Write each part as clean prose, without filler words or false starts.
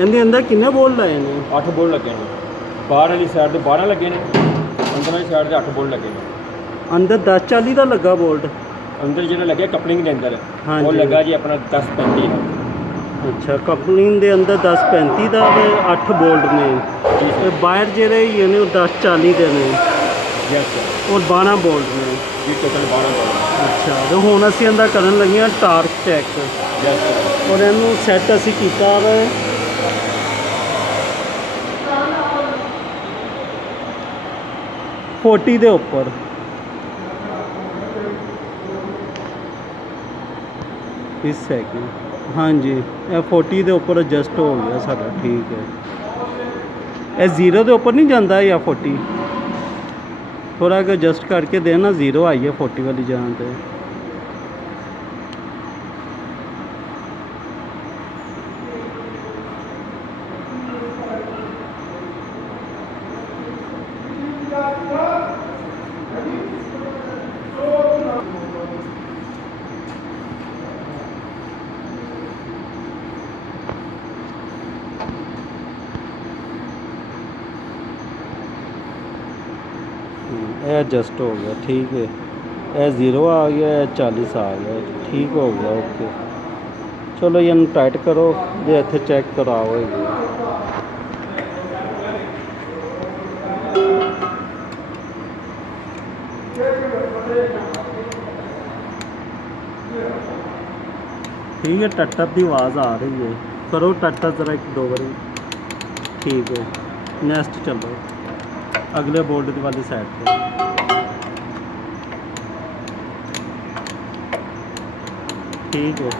ਇਹਦੇ ਅੰਦਰ ਕਿੰਨੇ ਬੋਲ ਲਾਏ ਨੇ? 8 ਬੋਲ ਲੱਗੇ ਨੇ। ਬਾਹਰ ਵਾਲੀ ਸਾਈਡ ਤੇ 12 ਲੱਗੇ ਨੇ, ਅੰਦਰ ਵਾਲੀ ਸਾਈਡ ਤੇ 8 ਬੋਲ ਲੱਗੇ ਨੇ। ਅੰਦਰ 1040 ਦਾ ਲੱਗਾ ਬੋਲਟ। ਅੰਦਰ ਜਿਹੜਾ ਲੱਗਿਆ ਕਪਲਿੰਗ ਦੇ ਅੰਦਰ, ਹਾਂਜੀ। ਉਹ ਲੱਗਾ ਜੀ ਆਪਣਾ 1035 ਦਾ। ਅੱਛਾ, ਕਪਲਿੰਗ ਦੇ ਅੰਦਰ 1035 ਦਾ ਤੇ 8 ਬੋਲਟ ਨੇ। ਜੀ ਤੇ ਬਾਹਰ ਜਿਹੜੇ ਹੀ ਨੇ ਉਹ 1040 ਦੇ ਨੇ ਯੈਸ ਸਰ। ਔਰ 12 ਬੋਲਟ ਨੇ ਜੀ ਟੋਟਲ 12 ਬੋਲ। ਅੱਛਾ, ਤੇ ਹੁਣ ਅਸੀਂ ਅੰਦਰ ਕਰਨ ਲੱਗੇ ਹਾਂ ਟਾਰਕ ਚੈੱਕ। Yes sir. ਔਰ ਇਹਨੂੰ ਸੈੱਟ ਅਸੀਂ ਕੀਤਾ ਵਾ 40 ਦੇ ਉੱਪਰ। ਇਸ ਸੈਕਿੰਡ ਹਾਂਜੀ, ਇਹ 40 ਦੇ ਉੱਪਰ ਐਡਜਸਟ ਹੋ ਗਿਆ ਸਾਡਾ। ਠੀਕ ਹੈ, ਇਹ 0 ਦੇ ਉੱਪਰ ਨਹੀਂ ਜਾਂਦਾ ਜਾਂ 40 ਥੋੜਾ ਜਿਹਾ ਐਡਜਸਟ ਕਰਕੇ ਦੇਣਾ। 0 ਆਈ ਹੈ 40 ਵਾਲੀ ਜਾਨ ਤੇ। ਇਹ ਐਡਜਸਟ ਹੋ ਗਿਆ। ठीक है, ਇਹ 0 ਆ ਗਿਆ, ਇਹ 40 ਆ ਗਿਆ। ठीक हो गया, ओके। चलो ये टाइट करो जे इत्थे चेक कराओ। ठीक है, टट्टर की आवाज़ आ रही है। करो टट्टर ज़रा 1-2 बारी। ठीक है, नेक्स्ट चलो अगले बोल्ट वाली साइड पे। ठीक है,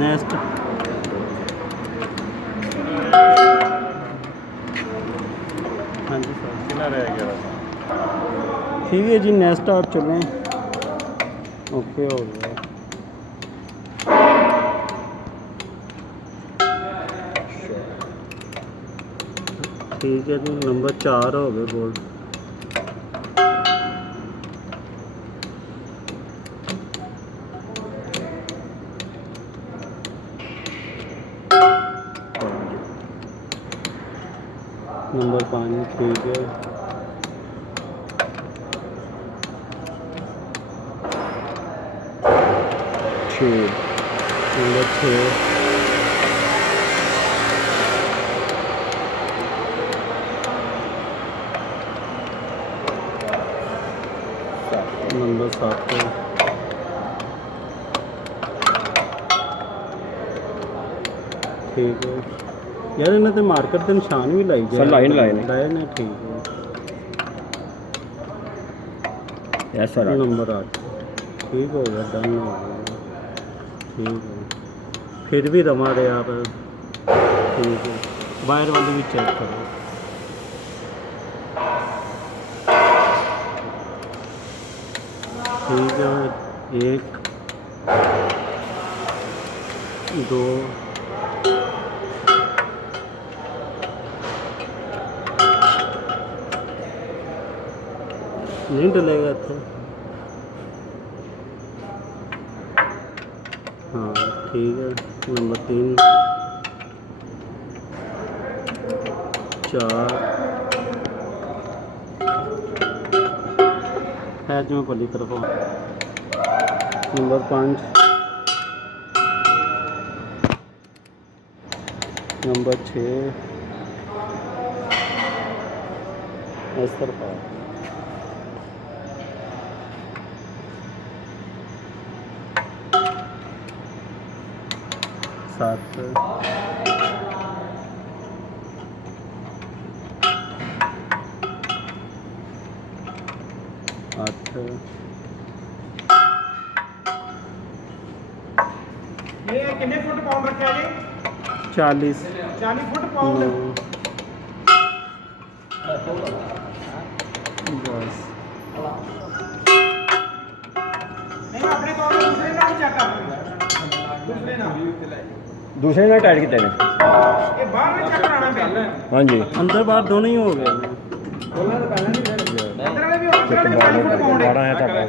नेक्स्ट। हाँ जी सर, कितना रह गया? ठीक है जी, नेक्स्ट आप चलें। ओके हो गया। ठीक है जी, नंबर 4 हो गए बोल्ट। नंबर 5 ठीक है। नंबर 6 नंबर 7 ठीक है। यार इन्हें तो मार्कर के निशान भी लाई सर लाइन लाए ने। ठीक है। Yes sir. नंबर 8 ठीक हो गया, डन हो गया। ठीक है, फिर भी रमा रहा पर ठीक है। बाहर वाली भी चेक करो। ठीक है, 1 2 नहीं डलेगा तो। हाँ ठीक है, नंबर 3 4 है जो मैं पली तरफ। नंबर 5 नंबर 6 इस तरफ आ। 7 8 ये कितने फुट पाउंड रखा जी? 40 फुट पाउंड। बस नहीं अपने तौर पे दूसरे नाम चेक कर दूसरे नाम दूसरे ਨਾਲ ਟਾਈਟ ਕੀਤੇ ਨੇ। ये बाहर में चेक कराना पहले। ਹਾਂਜੀ अंदर बाहर दोनों ही हो गए। अंदर वाले भी होते हैं 40 फुट पाउंड है। 12 ਹੈ ਤੁਹਾਡਾ।